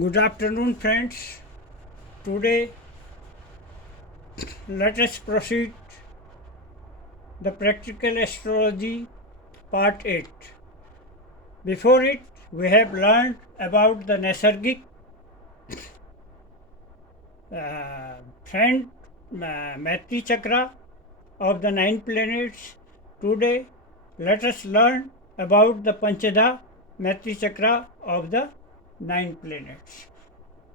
Good afternoon, friends. Today, let us proceed the practical astrology part 8. Before it, we have learned about the Nasargic friend Maitri Chakra of the 9 planets. Today, let us learn about the Panchada Maitri Chakra of the 9 planets.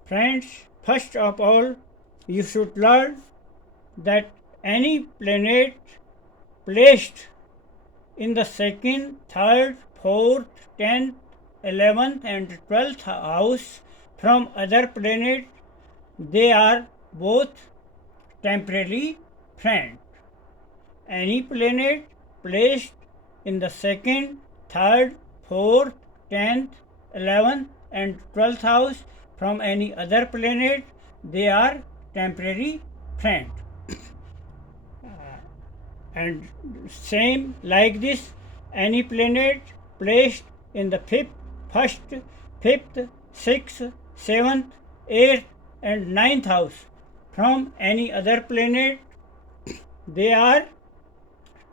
Friends, first of all, you should learn that any planet placed in the second, third, fourth, 10th, 11th, and 12th house from other planet, they are both temporary friends. Any planet placed in the second, third, fourth, 10th, 11th, and 12th house from any other planet, they are temporary friends. And same like this, any planet placed in the first, fifth, sixth, seventh, eighth, and ninth house from any other planet, they are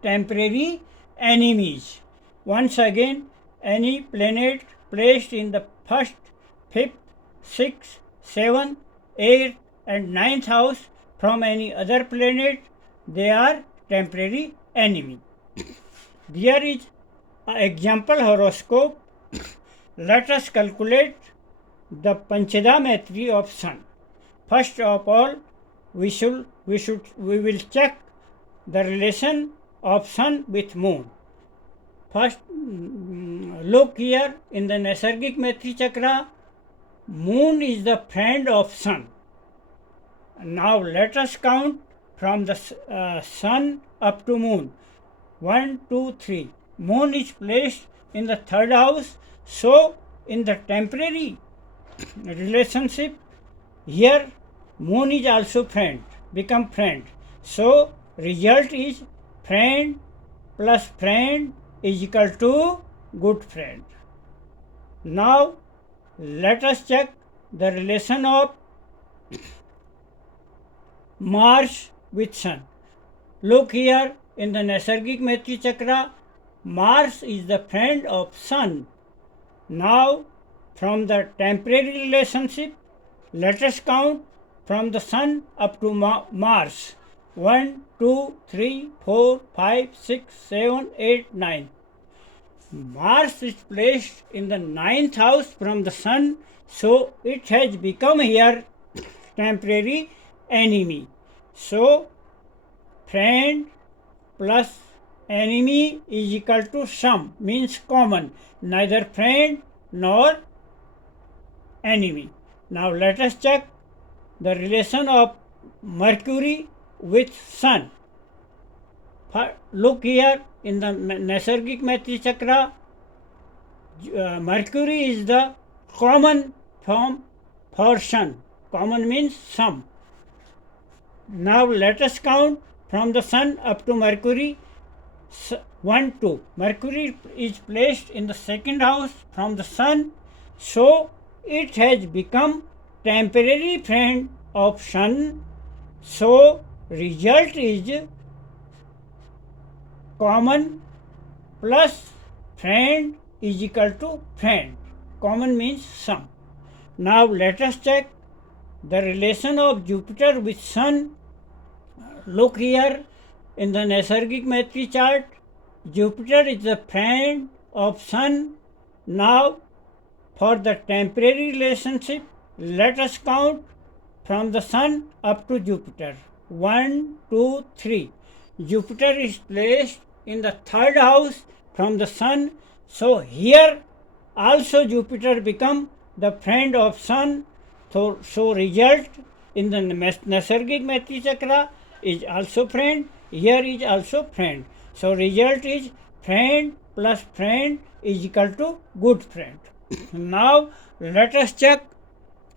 temporary enemies. Once again, any planet placed in the first, fifth, sixth, seventh, eighth, and ninth house from any other planet, they are temporary enemy. There is an example horoscope. Let us calculate the Panchada Maitri of Sun. First of all, we will check the relation of Sun with Moon. First, look here in the Nasargic Maitri Chakra, Moon is the friend of Sun. Now let us count from the Sun up to Moon. 1, 2, 3. Moon is placed in the third house, so in the temporary relationship, here Moon is also friend, become friend. So result is friend plus friend is equal to good friend. Now let us check the relation of Mars with Sun. Look here in the Nasargic Maitri Chakra, Mars is the friend of Sun. Now from the temporary relationship, let us count from the Sun up to Mars. 1, 2, 3, 4, 5, 6, 7, 8, 9. Mars is placed in the ninth house from the Sun, so it has become here temporary enemy. So friend plus enemy is equal to sum, means common, neither friend nor enemy. Now let us check the relation of Mercury with Sun. Look here in the Nasargic Maitri Chakra, Mercury is the common form for Sun. Common means sum. Now let us count from the Sun up to Mercury. 1, 2. Mercury is placed in the second house from the Sun, so it has become temporary friend of Sun. So result is common plus friend is equal to friend. Common means sum. Now let us check the relation of Jupiter with Sun. Look here in the Nasargic Maitri chart, Jupiter is the friend of Sun. Now for the temporary relationship, let us count from the Sun up to Jupiter. 1, 2, 3. Jupiter is placed in the third house from the Sun, so here also Jupiter become the friend of Sun. So result in the Nasargic Maitri Chakra is also friend, here is also friend. So result is friend plus friend is equal to good friend. Now let us check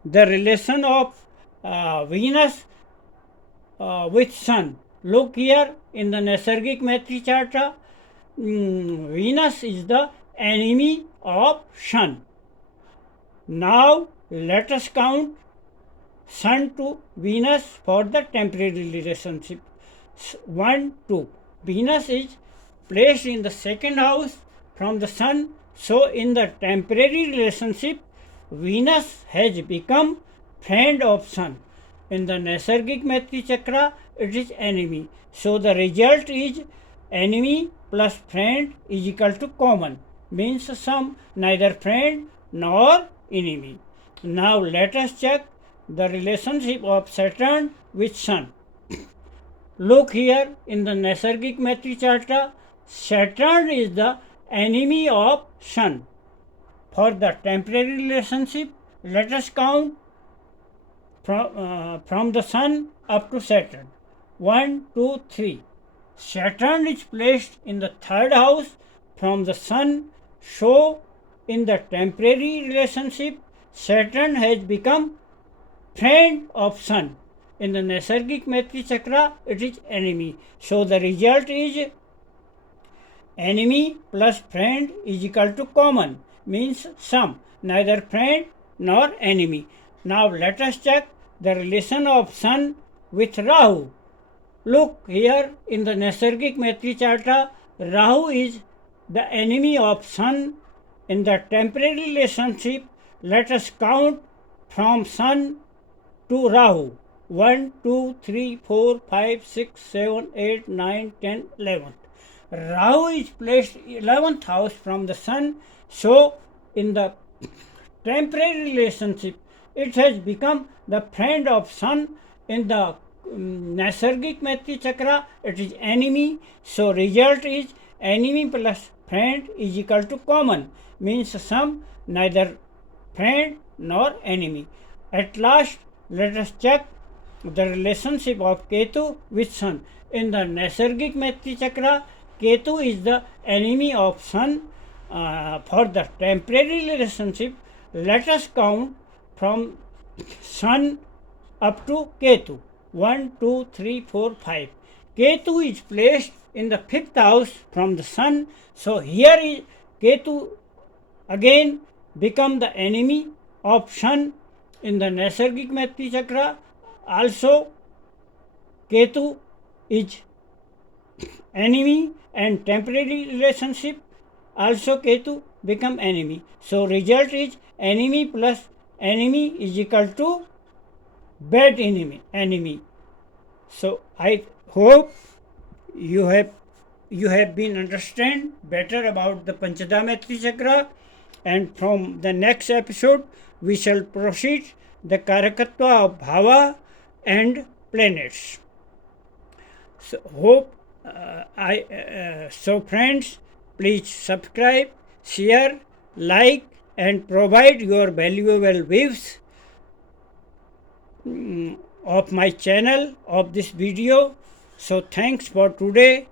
the relation of Venus with Sun. Look here in the Nasargic Maitri Chart, Venus is the enemy of Sun. Now let us count Sun to Venus for the temporary relationship. 1, 2. Venus is placed in the second house from the Sun, so in the temporary relationship, Venus has become friend of Sun. In the Naisargik Maitri Chakra, it is enemy. So the result is enemy plus friend is equal to common, means sum, neither friend nor enemy. Now let us check the relationship of Saturn with Sun. Look here in the Naisargik Maitri Charta, Saturn is the enemy of Sun. For the temporary relationship, let us count from the Sun up to Saturn. 1, 2, 3. Saturn is placed in the third house from the Sun, so in the temporary relationship, Saturn has become friend of Sun. In the Naisargik Maitri Chakra, it is enemy. So the result is enemy plus friend is equal to common, means sum, neither friend nor enemy. Now let us check the relation of Sun with Rahu. Look here in the Naisargik Maitri Charta, Rahu is the enemy of Sun. In the temporary relationship, let us count from Sun to Rahu. 1, 2, 3, 4, 5, 6, 7, 8, 9, 10, 11. Rahu is placed 11th house from the Sun, so in the temporary relationship, it has become the friend of Sun. In the Naisargik Maitri Chakra, it is enemy, so result is enemy plus friend is equal to common, means sum, neither friend nor enemy. At last, let us check the relationship of Ketu with Sun. In the Naisargik Maitri Chakra, Ketu is the enemy of Sun. For the temporary relationship, let us count from Sun up to Ketu. 1, 2, 3, 4, 5. Ketu is placed in the fifth house from the Sun, so here is Ketu again become the enemy of Sun. In the Naisargik Maitri Chakra, also Ketu is enemy, and temporary relationship also Ketu become enemy. So result is enemy plus enemy is equal to bad enemy. So I hope you have been understand better about the Panchada Maitri Chakra, and from the next episode we shall proceed the Karakatva of Bhava and planets. So hope so friends, please subscribe, share, like, and provide your valuable views of my channel, of this video. So thanks for today.